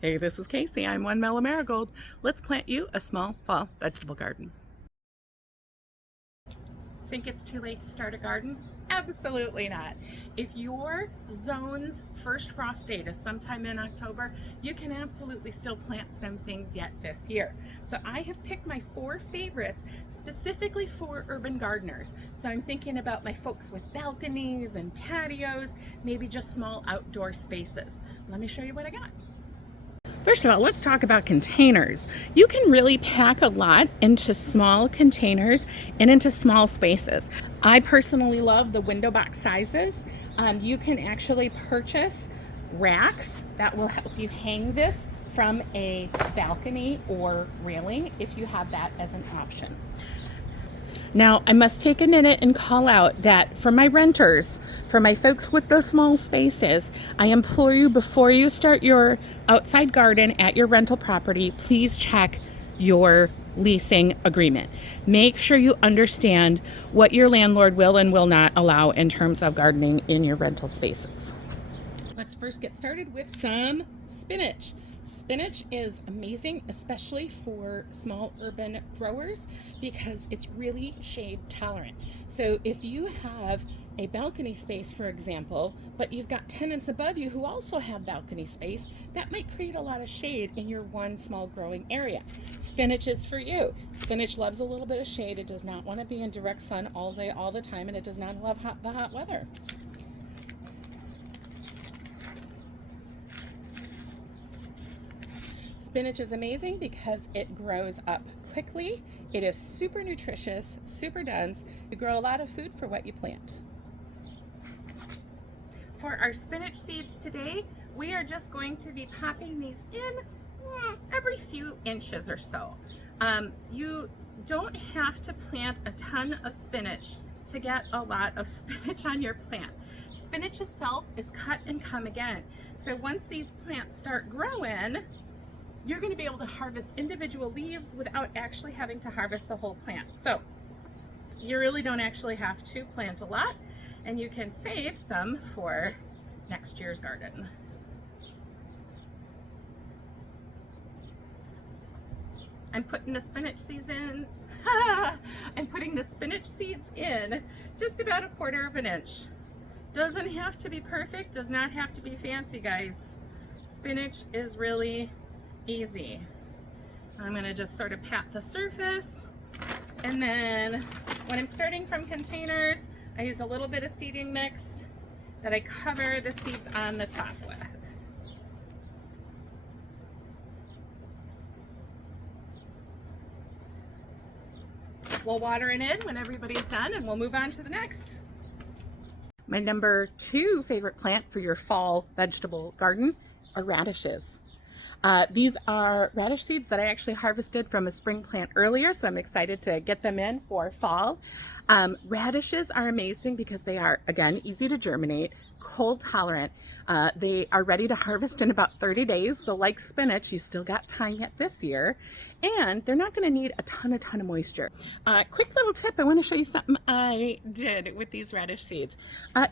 Hey, this is Casey. I'm One Mellow Marigold. Let's plant you a small fall vegetable garden. Think it's too late to start a garden? Absolutely not. If your zone's first frost date is sometime in October, you can absolutely still plant some things yet this year. So I have picked my 4 favorites specifically for urban gardeners. So I'm thinking about my folks with balconies and patios, maybe just small outdoor spaces. Let me show you what I got. First of all, let's talk about containers. You can really pack a lot into small containers and into small spaces. I personally love the window box sizes. You can actually purchase racks that will help you hang this from a balcony or railing if you have that as an option. Now, I must take a minute and call out that for my renters, for my folks with those small spaces, I implore you before you start your outside garden at your rental property, please check your leasing agreement. Make sure you understand what your landlord will and will not allow in terms of gardening in your rental spaces. Let's first get started with some spinach. Spinach is amazing, especially for small urban growers, because it's really shade tolerant. So if you have a balcony space, for example, but you've got tenants above you who also have balcony space, that might create a lot of shade in your one small growing area. Spinach is for you. Spinach loves a little bit of shade. It does not want to be in direct sun all day, all the time, and it does not love the hot weather. Spinach is amazing because it grows up quickly. It is super nutritious, super dense. You grow a lot of food for what you plant. For our spinach seeds today, we are just going to be popping these in every few inches or so. You don't have to plant a ton of spinach to get a lot of spinach on your plant. Spinach itself is cut and come again. So once these plants start growing, you're going to be able to harvest individual leaves without actually having to harvest the whole plant. So you really don't actually have to plant a lot, and you can save some for next year's garden. I'm putting the spinach seeds in. I'm putting the spinach seeds in just about 1/4 of an inch. Doesn't have to be perfect, does not have to be fancy, guys. Spinach is really easy. I'm going to just sort of pat the surface, and then when I'm starting from containers, I use a little bit of seeding mix that I cover the seeds on the top with. We'll water it in when everybody's done, and we'll move on to the next. My number 2 favorite plant for your fall vegetable garden are radishes. These are radish seeds that I actually harvested from a spring plant earlier, so I'm excited to get them in for fall. Radishes are amazing because they are, again, easy to germinate, cold tolerant. They are ready to harvest in about 30 days, so like spinach, you still got time yet this year, and they're not going to need a ton of moisture. Quick little tip, I want to show you something I did with these radish seeds.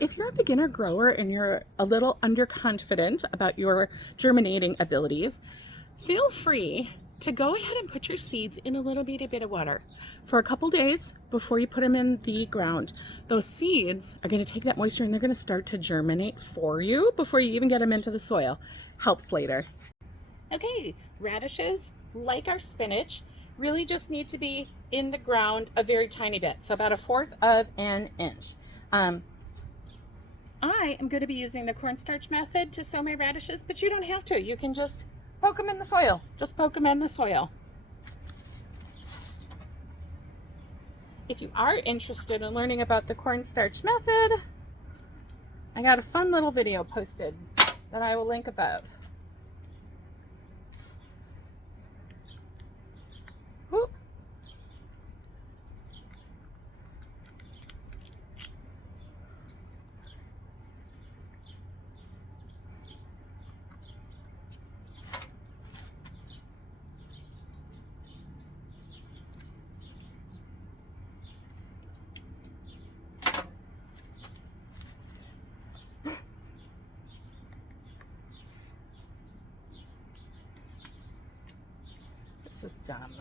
If you're a beginner grower and you're a little underconfident about your germinating abilities, feel free to go ahead and put your seeds in a little bitty bit of water for a couple days before you put them in the ground. Those seeds are going to take that moisture and they're going to start to germinate for you before you even get them into the soil. Helps later. Okay, radishes, like our spinach, really just need to be in the ground a very tiny bit, so about 1/4 of an inch. I am going to be using the cornstarch method to sow my radishes, but you don't have to. You can just poke them in the soil. Just poke them in the soil. If you are interested in learning about the cornstarch method, I got a fun little video posted that I will link above. Whoop. is dumb.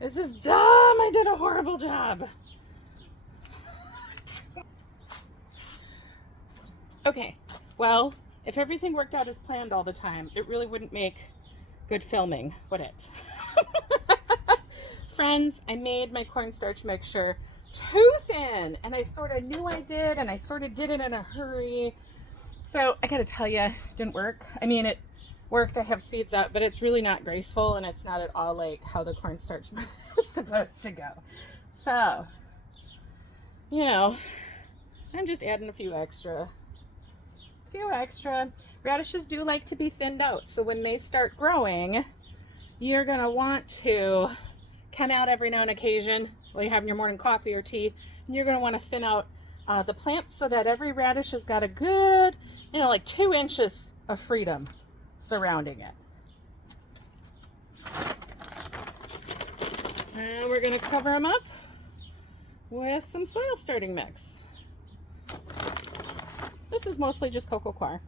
This is dumb. I did a horrible job. Okay, well, if everything worked out as planned all the time, it really wouldn't make good filming, would it? Friends, I made my cornstarch mixture too thin, and I sort of knew I did, and I sort of did it in a hurry. So I gotta tell you, it didn't work. I mean, it worked. I have seeds up, but it's really not graceful, and it's not at all like how the cornstarch is supposed to go. So, you know, I'm just adding a few extra. Radishes do like to be thinned out, so when they start growing, you're gonna want to come out every now and occasion while you're having your morning coffee or tea, and you're gonna want to thin out the plants so that every radish has got a good, you know, like 2 inches of freedom surrounding it. And we're going to cover them up with some soil starting mix. This is mostly just coco coir.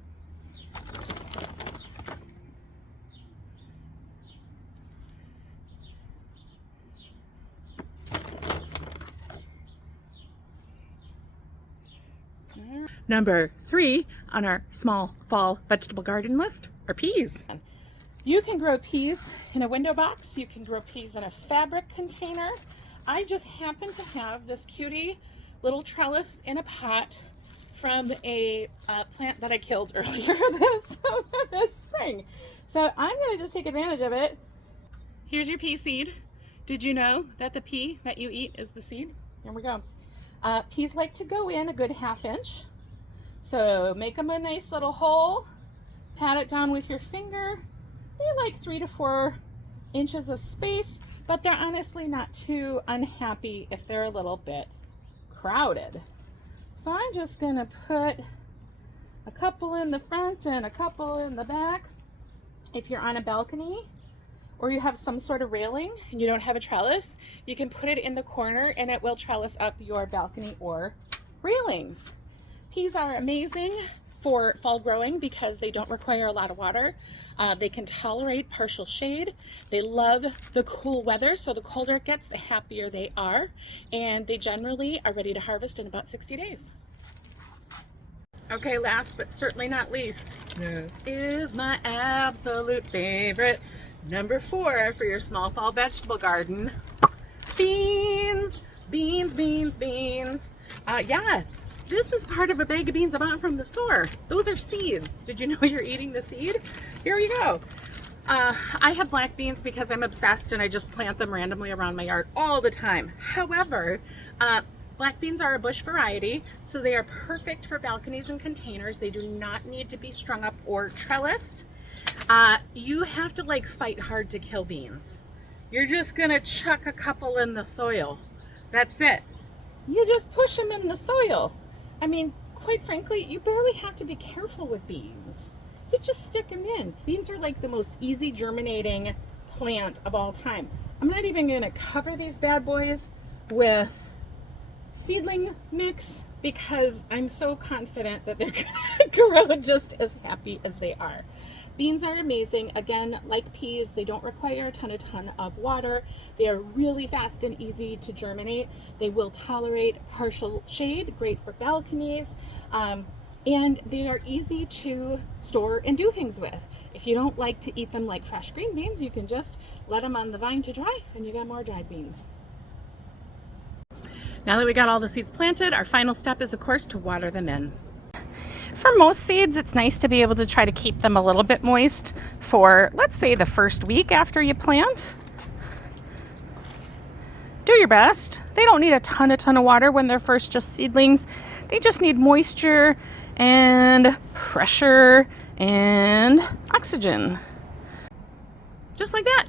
Number 3 on our small fall vegetable garden list are peas. You can grow peas in a window box. You can grow peas in a fabric container. I just happen to have this cutie little trellis in a pot from a plant that I killed earlier this spring. So I'm going to just take advantage of it. Here's your pea seed. Did you know that the pea that you eat is the seed? Here we go. Peas like to go in a good 1/2 inch. So make them a nice little hole, pat it down with your finger. They like 3 to 4 inches of space, but they're honestly not too unhappy if they're a little bit crowded. So I'm just gonna put a couple in the front and a couple in the back. If you're on a balcony or you have some sort of railing and you don't have a trellis, you can put it in the corner and it will trellis up your balcony or railings. Peas are amazing for fall growing because they don't require a lot of water. They can tolerate partial shade. They love the cool weather, so the colder it gets, the happier they are. And they generally are ready to harvest in about 60 days. Okay, last but certainly not least, this is my absolute favorite. Number 4 for your small fall vegetable garden. Beans, beans, beans, beans. Yeah. This is part of a bag of beans I bought from the store. Those are seeds. Did you know you're eating the seed? Here you go. I have black beans because I'm obsessed and I just plant them randomly around my yard all the time. However, black beans are a bush variety, so they are perfect for balconies and containers. They do not need to be strung up or trellised. You have to like fight hard to kill beans. You're just gonna chuck a couple in the soil. That's it. You just push them in the soil. I mean, quite frankly, you barely have to be careful with beans. You just stick them in. Beans are like the most easy germinating plant of all time. I'm not even gonna cover these bad boys with seedling mix because I'm so confident that they're gonna grow just as happy as they are. Beans are amazing. Again, like peas, they don't require a ton of water. They are really fast and easy to germinate. They will tolerate partial shade, great for balconies, and they are easy to store and do things with. If you don't like to eat them like fresh green beans, you can just let them on the vine to dry and you got more dried beans. Now that we got all the seeds planted, our final step is, of course, to water them in. For most seeds, it's nice to be able to try to keep them a little bit moist for, let's say, the first week after you plant. Do your best. They don't need a ton of water when they're first just seedlings. They just need moisture and pressure and oxygen. Just like that.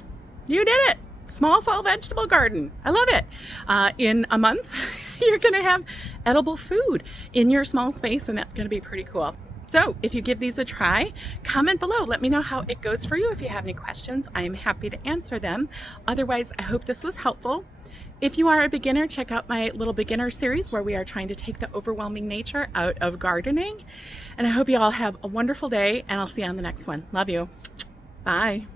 You did it. Small fall vegetable garden. I love it. In a month, you're going to have edible food in your small space, and that's going to be pretty cool. So if you give these a try, comment below. Let me know how it goes for you. If you have any questions, I am happy to answer them. Otherwise, I hope this was helpful. If you are a beginner, check out my little beginner series where we are trying to take the overwhelming nature out of gardening. And I hope you all have a wonderful day, and I'll see you on the next one. Love you. Bye.